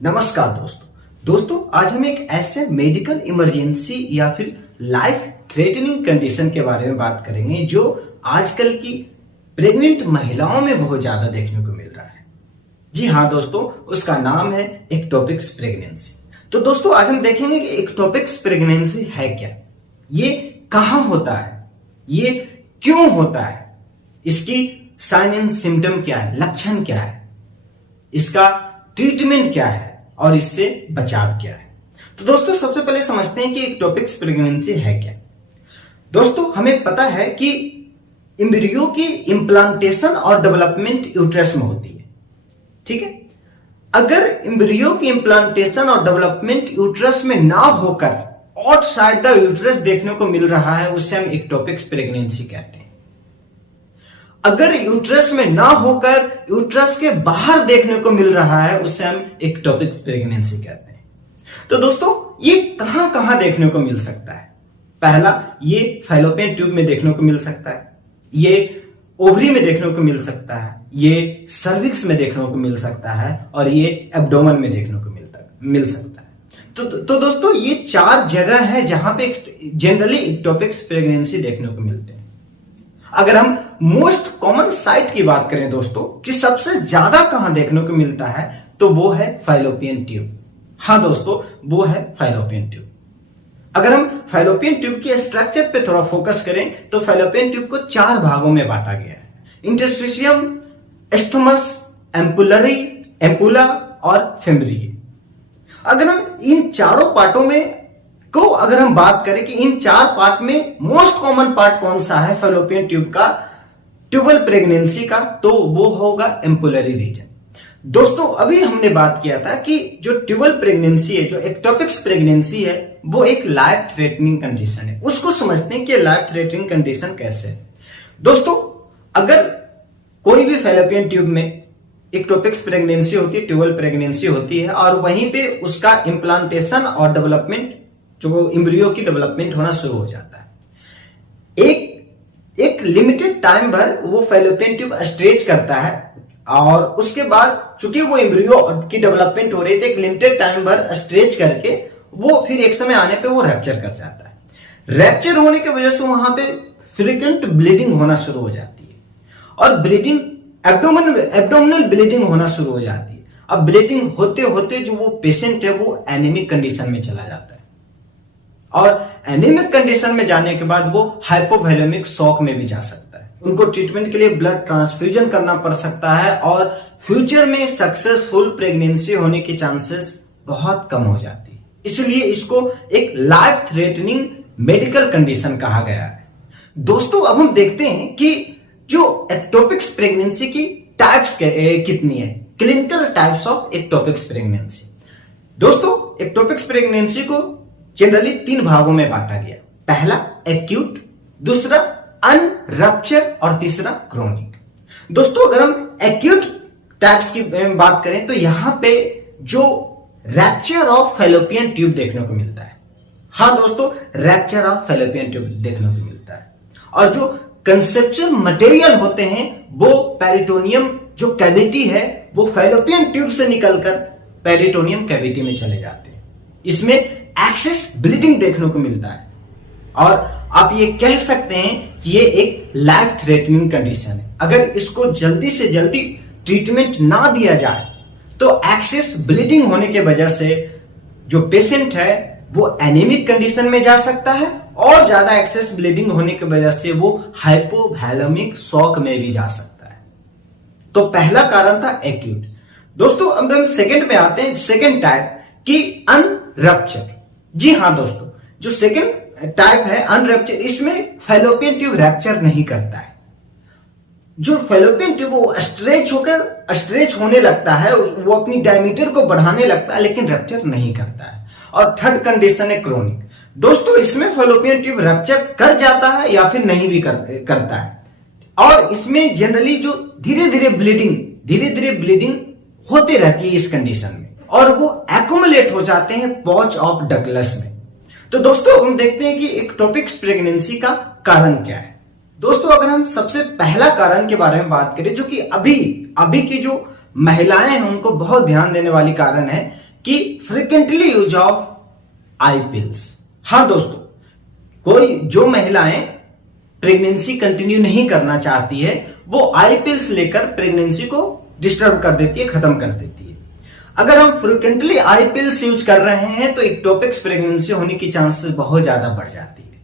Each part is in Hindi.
नमस्कार दोस्तों आज हम एक ऐसे मेडिकल इमरजेंसी या फिर लाइफ थ्रेटनिंग कंडीशन के बारे में बात करेंगे जो आजकल की प्रेग्नेंट महिलाओं में बहुत ज्यादा देखने को मिल रहा है। जी हाँ दोस्तों, उसका नाम है एक्टोपिक प्रेगनेंसी। तो दोस्तों आज हम देखेंगे कि एक्टोपिक प्रेगनेंसी है क्या, ये कहाँ होता है, ये क्यों होता है, इसकी साइन एंड सिम्टम क्या है, लक्षण क्या है, इसका ट्रीटमेंट क्या है और इससे बचाव क्या है। तो दोस्तों सबसे पहले समझते हैं कि एक्टोपिक प्रेगनेंसी है क्या। दोस्तों हमें पता है कि एम्ब्रियो की इंप्लांटेशन और डेवलपमेंट यूट्रस में होती है, ठीक है। अगर एम्ब्रियो की इंप्लांटेशन और डेवलपमेंट यूट्रस में ना होकर आउटसाइड द यूट्रस देखने को मिल रहा है, उससे हम एक्टोपिक प्रेगनेंसी कहते हैं। अगर यूट्रस में ना होकर यूट्रस के बाहर देखने को मिल रहा है, उससे हम एक्टोपिक प्रेगनेंसी कहते हैं। तो दोस्तों ये कहां कहां देखने को मिल सकता है? पहला, ये फैलोपियन ट्यूब में देखने को मिल सकता है, ये ओवरी में देखने को मिल सकता है, ये सर्विक्स में देखने को मिल सकता है और ये एब्डोमेन में देखने को मिल सकता है। तो दोस्तों ये चार जगह है जहां पे जनरली एक्टोपिक प्रेगनेंसी देखने को मिलते हैं। अगर हम मोस्ट कॉमन साइट की बात करें दोस्तों कि सबसे ज्यादा कहां देखने को मिलता है, तो वो है फैलोपियन ट्यूब। हाँ दोस्तों, वो है फैलोपियन ट्यूब। अगर हम फैलोपियन ट्यूब के स्ट्रक्चर पे थोड़ा फोकस करें तो फैलोपियन ट्यूब को चार भागों में बांटा गया है: इंटरस्टिशियम, एस्थमस, एम्पुला और फेमरी। अगर हम इन चारों पार्टों में अगर हम बात करें कि इन चार पार्ट में मोस्ट कॉमन पार्ट कौन सा है फैलोपियन ट्यूब का, ट्यूबल प्रेगनेंसी का, तो वो होगा एम्पुलरी रीजन। दोस्तों अभी हमने बात किया था कि जो ट्यूबल प्रेगनेंसी है, जो एक्टोपिक प्रेगनेंसी है, वो एक लाइफ थ्रेटनिंग कंडीशन है। उसको समझते हैं कि लाइफ थ्रेटनिंग कंडीशन कैसे है। दोस्तों अगर कोई भी फैलोपियन ट्यूब में एक्टोपिक प्रेगनेंसी होती है, ट्यूबल प्रेगनेंसी होती है, और वहीं पे उसका इंप्लांटेशन और डेवलपमेंट, जो एम्ब्रियो की डेवलपमेंट होना शुरू हो जाता है, एक लिमिटेड टाइम भर वो फैलोपियन ट्यूब स्ट्रेच करता है और उसके बाद चूंकि वो एम्ब्रियो की डेवलपमेंट हो रही थी, एक लिमिटेड टाइम भर स्ट्रेच करके वो फिर एक समय आने पे वो रैप्चर कर जाता है। रैप्चर होने की वजह से वहां पे फ्रीक्वेंट ब्लीडिंग होना शुरू हो जाती है और ब्लीडिंग एब्डोमिनल ब्लीडिंग होना शुरू हो जाती है। अब ब्लीडिंग होते होते जो वो पेशेंट है वो एनीमिक कंडीशन में चला जाता है और एनीमिक कंडीशन में जाने के बाद वो हाइपोवोलेमिक शॉक में भी जा सकता है। उनको ट्रीटमेंट के लिए ब्लड ट्रांसफ्यूजन करना पड़ सकता है और फ्यूचर में सक्सेसफुल प्रेगनेंसी होने की चांसेस बहुत कम हो जाती है। इसलिए इसको एक लाइफ थ्रेटनिंग मेडिकल कंडीशन कहा गया है। दोस्तों अब हम देखते हैं कि जो एक्टोपिक प्रेगनेंसी की टाइप्स कितनी है, clinical types of ectopic pregnancy. दोस्तों एक्टोपिक प्रेगनेंसी को जनरली तीन भागों में बांटा गया। पहला एक्यूट, दूसरा अनरप्चर और तीसरा क्रोनिक। दोस्तों अगर हम एक्यूट टाइप्स की बात करें तो यहां पे जो रैप्चर ऑफ फैलोपियन ट्यूब देखने को मिलता है। हाँ दोस्तों, रैप्चर ऑफ फैलोपियन ट्यूब देखने को मिलता है और जो कंसेप्चुअल मटेरियल होते हैं वो पेरिटोनियम, जो कैविटी है वो फैलोपियन ट्यूब से निकलकर पेरिटोनियम कैविटी में चले जाते हैं। इसमें एक्सेस ब्लीडिंग देखने को मिलता है और आप ये कह सकते हैं कि ये एक लाइफ थ्रेटनिंग कंडीशन है। अगर इसको जल्दी से जल्दी ट्रीटमेंट ना दिया जाए तो एक्सेस ब्लीडिंग होने के वजह से जो पेशेंट है वो एनीमिक कंडीशन में जा सकता है और ज्यादा एक्सेस ब्लीडिंग होने की वजह से वो हाइपोवोलेमिक शॉक में भी जा सकता है। तो पहला कारण था एक्यूट। दोस्तों अब हम सेकंड में आते हैं, सेकंड टाइप की अनरप्चर। जी हाँ दोस्तों, जो सेकंड टाइप है अनरप्चर, इसमें फैलोपियन ट्यूब रैप्चर नहीं करता है। जो फैलोपियन ट्यूब वो स्ट्रेच होने लगता है, वो अपनी डायमीटर को बढ़ाने लगता है लेकिन रैप्चर नहीं करता है। और थर्ड कंडीशन है क्रोनिक। दोस्तों इसमें फैलोपियन ट्यूब रैप्चर कर जाता है या फिर नहीं भी करता है और इसमें जनरली जो धीरे धीरे ब्लीडिंग होते रहती है इस कंडीशन में और वो एक्युमुलेट हो जाते हैं पॉच ऑफ डगलस में। तो दोस्तों हम देखते हैं कि एक्टोपिक प्रेगनेंसी का कारण क्या है। दोस्तों अगर हम सबसे पहला कारण के बारे में बात करें, जो कि अभी की जो महिलाएं हैं उनको बहुत ध्यान देने वाली कारण है कि frequently use of I pills. हाँ दोस्तों, कोई जो महिलाएं प्रेगनेंसी कंटिन्यू नहीं करना चाहती है वो आई पिल्स लेकर प्रेगनेंसी को डिस्टर्ब कर देती है, खत्म कर देती है। अगर हम फ्रिक्वेंटली आई पिल्स यूज कर रहे हैं तो इक्टोपिक प्रेगनेंसी होने की चांसेस बहुत ज्यादा बढ़ जाती है।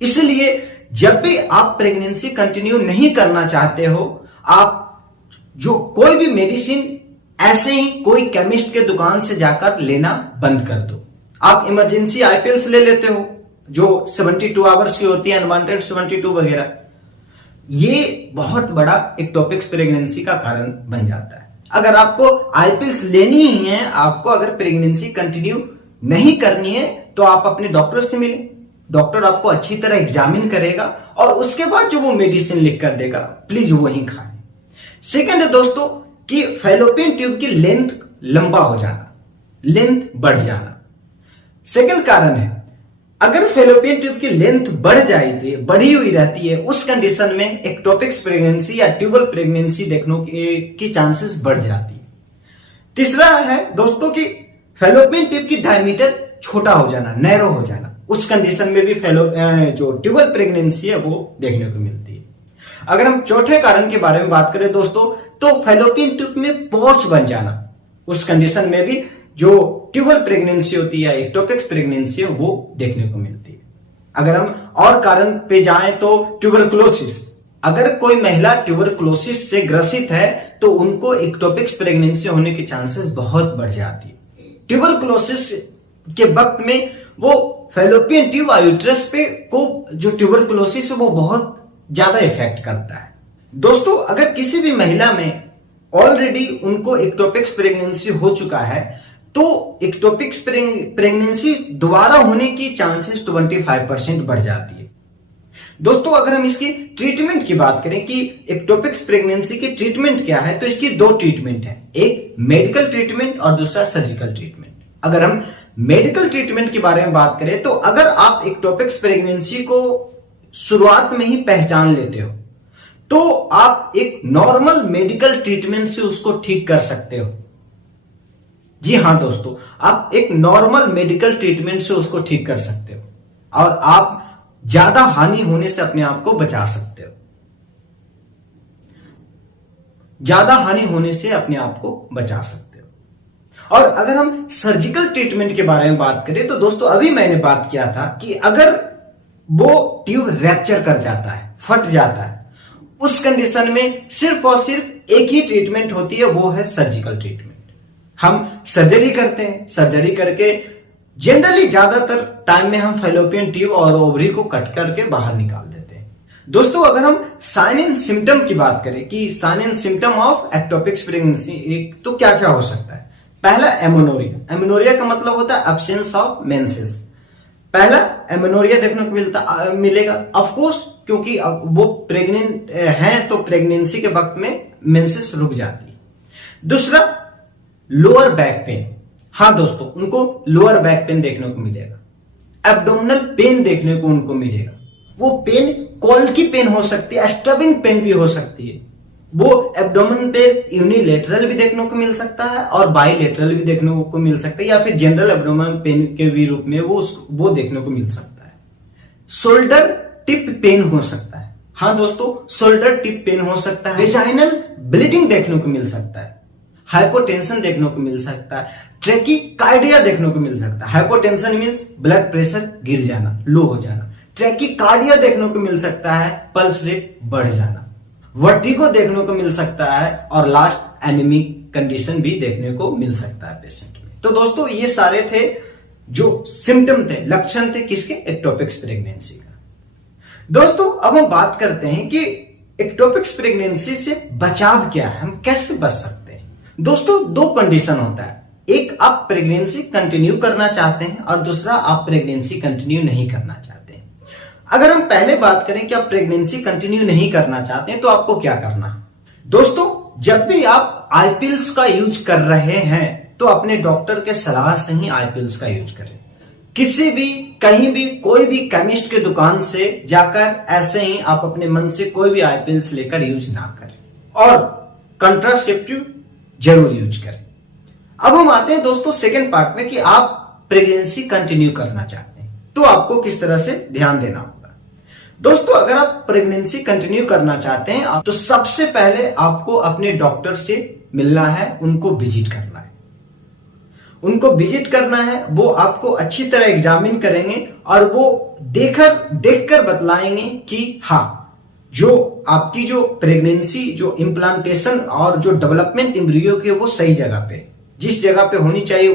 इसलिए जब भी आप प्रेगनेंसी कंटिन्यू नहीं करना चाहते हो, आप जो कोई भी मेडिसिन ऐसे ही कोई केमिस्ट के दुकान से जाकर लेना बंद कर दो। आप इमरजेंसी आई पिल्स ले लेते हो जो 72 आवर्स की होती है, अनवांटेड 72 वगैरह, ये बहुत बड़ा इक्टोपिक प्रेगनेंसी का कारण बन जाता है। अगर आपको आई पिल्स लेनी ही है, आपको अगर प्रेगनेंसी कंटिन्यू नहीं करनी है तो आप अपने डॉक्टर से मिलें। डॉक्टर आपको अच्छी तरह एग्जामिन करेगा और उसके बाद जो वो मेडिसिन लिख कर देगा प्लीज वही खाएं। सेकंड है दोस्तों कि फैलोपियन ट्यूब की लेंथ लंबा हो जाना, लेंथ बढ़ जाना। सेकंड कारण है, अगर फैलोपियन ट्यूब की लेंथ बढ़ी हुई रहती है, उस कंडीशन में एक्टोपिक प्रेगनेंसी या ट्यूबल प्रेगनेंसी देखने की चांसेस बढ़ जाती है। तीसरा है दोस्तों कि फैलोपियन ट्यूब की डायमीटर छोटा हो जाना, नैरो हो जाना, उस कंडीशन में भी जो ट्यूबल प्रेगनेंसी है वो देखने को मिलती है। अगर हम चौथे कारण के बारे में बात करें दोस्तों, तो फैलोपियन ट्यूब में पॉच बन जाना, उस कंडीशन में भी जो ट्यूबल प्रेगनेंसी होती है, एक्टोपिक प्रेगनेंसी है, वो देखने को मिलती है। अगर हम और कारण पे जाएं तो ट्यूबरकुलोसिस, अगर कोई महिला ट्यूबरकुलोसिस से ग्रसित है तो उनको एक्टोपिक प्रेगनेंसी होने की चांसेस बहुत बढ़ जाती है। ट्यूबरकुलोसिस के वक्त में वो फैलोपियन ट्यूब और यूट्रस पे को जो ट्यूबरकुलोसिस है वो बहुत ज्यादा इफेक्ट करता है। दोस्तों, अगर किसी भी महिला में ऑलरेडी उनको एक्टोपिक प्रेगनेंसी हो चुका है तो एक्टोपिक प्रेगनेंसी दोबारा होने की चांसेस 25% बढ़ जाती है। दोस्तों, अगर हम इसकी ट्रीटमेंट की बात करें कि एक्टोपिक प्रेगनेंसी की ट्रीटमेंट क्या है, तो इसकी दो ट्रीटमेंट है, एक मेडिकल ट्रीटमेंट और दूसरा सर्जिकल ट्रीटमेंट। अगर हम मेडिकल ट्रीटमेंट के बारे में बात करें तो अगर आप एक्टोपिक प्रेगनेंसी को शुरुआत में ही पहचान लेते हो तो आप एक नॉर्मल मेडिकल ट्रीटमेंट से उसको ठीक कर सकते हो। जी हां दोस्तों, आप एक नॉर्मल मेडिकल ट्रीटमेंट से उसको ठीक कर सकते हो और आप ज्यादा हानि होने से अपने आप को बचा सकते हो, ज्यादा हानि होने से अपने आप को बचा सकते हो। और अगर हम सर्जिकल ट्रीटमेंट के बारे में बात करें तो दोस्तों, अभी मैंने बात किया था कि अगर वो ट्यूब रैप्चर कर जाता है, फट जाता है, उस कंडीशन में सिर्फ और सिर्फ एक ही ट्रीटमेंट होती है, वो है सर्जिकल ट्रीटमेंट। हम सर्जरी करते हैं, सर्जरी करके जनरली ज्यादातर टाइम में हम फैलोपियन ट्यूब और ओवरी को कट करके बाहर निकाल देते हैं। दोस्तों, अगर हम साइन एंड सिम्टम की बात करें कि sign and symptom of ectopic pregnancy तो क्या क्या हो सकता है। पहला एमेनोरिया, एमेनोरिया का मतलब होता है एब्सेंस ऑफ मेंसेस। पहला एमेनोरिया देखने को मिलेगा ऑफ कोर्स, क्योंकि अब वो प्रेग्नेंट हैं तो प्रेगनेंसी के वक्त में मेंसेस रुक जाती है। दूसरा लोअर बैक पेन, हाँ दोस्तों, उनको लोअर बैक पेन देखने को मिलेगा। एब्डोमिनल पेन देखने को उनको मिलेगा। वो पेन कोल्ड की पेन हो सकती है, स्टबिंग पेन भी हो सकती है। वो एब्डोमेन पे यूनिलेटरल भी देखने को मिल सकता है और बाईलेटरल भी देखने को मिल सकता है, या फिर जनरल एब्डोमेन पेन के भी रूप में वो देखने को मिल सकता है। शोल्डर टिप पेन हो सकता है, हाँ दोस्तों, शोल्डर टिप पेन हो सकता है। वेजाइनल ब्लीडिंग देखने को मिल सकता है। हाइपोटेंशन देखने को मिल सकता है। ट्रैकीकार्डिया देखने को मिल सकता है। हाइपोटेंशन मींस ब्लड प्रेशर गिर जाना, लो हो जाना। ट्रैकीकार्डिया देखने को मिल सकता है, पल्स रेट बढ़ जाना। वर्टिगो देखने को मिल सकता है और लास्ट एनीमिक कंडीशन भी देखने को मिल सकता है पेशेंट में। तो दोस्तों, ये सारे थे जो सिम्टम थे, लक्षण थे किसके, एक्टोपिक प्रेगनेंसी का। दोस्तों, अब हम बात करते हैं कि एक्टोपिक प्रेगनेंसी से बचाव क्या है, हम कैसे बच सकते हैं। दोस्तों, दो कंडीशन होता है, एक आप प्रेगनेंसी कंटिन्यू करना चाहते हैं और दूसरा आप प्रेगनेंसी कंटिन्यू नहीं करना चाहते हैं। अगर हम पहले बात करें कि आप प्रेगनेंसी कंटिन्यू नहीं करना चाहते हैं तो आपको क्या करना है। दोस्तों, जब भी आप आई पिल्स का यूज कर रहे हैं तो अपने डॉक्टर के सलाह से ही आई पिल्स का यूज करें। किसी भी, कहीं भी, कोई भी केमिस्ट के दुकान से जाकर ऐसे ही आप अपने मन से कोई भी आई पिल्स लेकर यूज ना करें और कंट्रासेप्टिव जरूर यूज करें। अब हम आते हैं दोस्तों सेकेंड पार्ट में कि आप प्रेगनेंसी कंटिन्यू करना चाहते हैं तो आपको किस तरह से ध्यान देना होगा। दोस्तों अगर आप प्रेगनेंसी कंटिन्यू करना चाहते हैं तो सबसे पहले आपको अपने डॉक्टर से मिलना है, उनको विजिट करना है। उनको विजिट करना है, वो आपको अच्छी तरह एग्जामिन करेंगे और वो देखकर बतलाएंगे कि हाँ जो आपकी जो प्रेगनेंसी जो इम्प्लांटेशन और जो डेवलपमेंट एम्ब्रियो की वो सही जगह पे, जिस जगह पे होनी चाहिए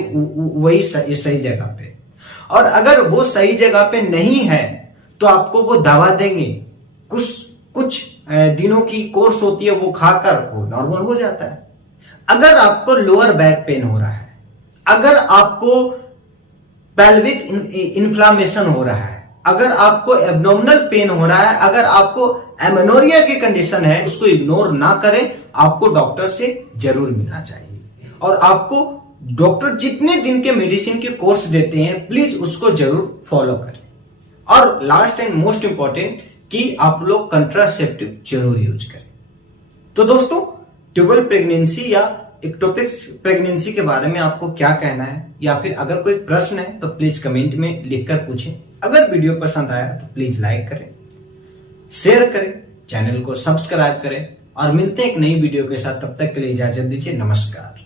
वही सही जगह पे। और अगर वो सही जगह पे नहीं है तो आपको वो दवा देंगे, कुछ दिनों की कोर्स होती है, वो खाकर वो नॉर्मल हो जाता है। अगर आपको लोअर बैक पेन हो रहा है, अगर आपको पेल्विक इन्फ्लामेशन हो रहा है, अगर आपको एब्डोमिनल पेन हो रहा है, अगर आपको एमेनोरिया की कंडीशन है, उसको इग्नोर ना करें, आपको डॉक्टर से जरूर मिलना चाहिए। और आपको डॉक्टर जितने दिन के मेडिसिन के कोर्स देते हैं प्लीज उसको जरूर फॉलो करें। और लास्ट एंड मोस्ट इंपॉर्टेंट कि आप लोग कंट्रासेप्टिव जरूर यूज करें। तो दोस्तों ट्यूबल प्रेगनेंसी या एक्टोपिक प्रेगनेंसी के बारे में आपको क्या कहना है, या फिर अगर कोई प्रश्न है तो प्लीज कमेंट में लिखकर पूछें। अगर वीडियो पसंद आया तो प्लीज लाइक करें, शेयर करें, चैनल को सब्सक्राइब करें और मिलते हैं एक नई वीडियो के साथ। तब तक के लिए इजाजत दीजिए। नमस्कार।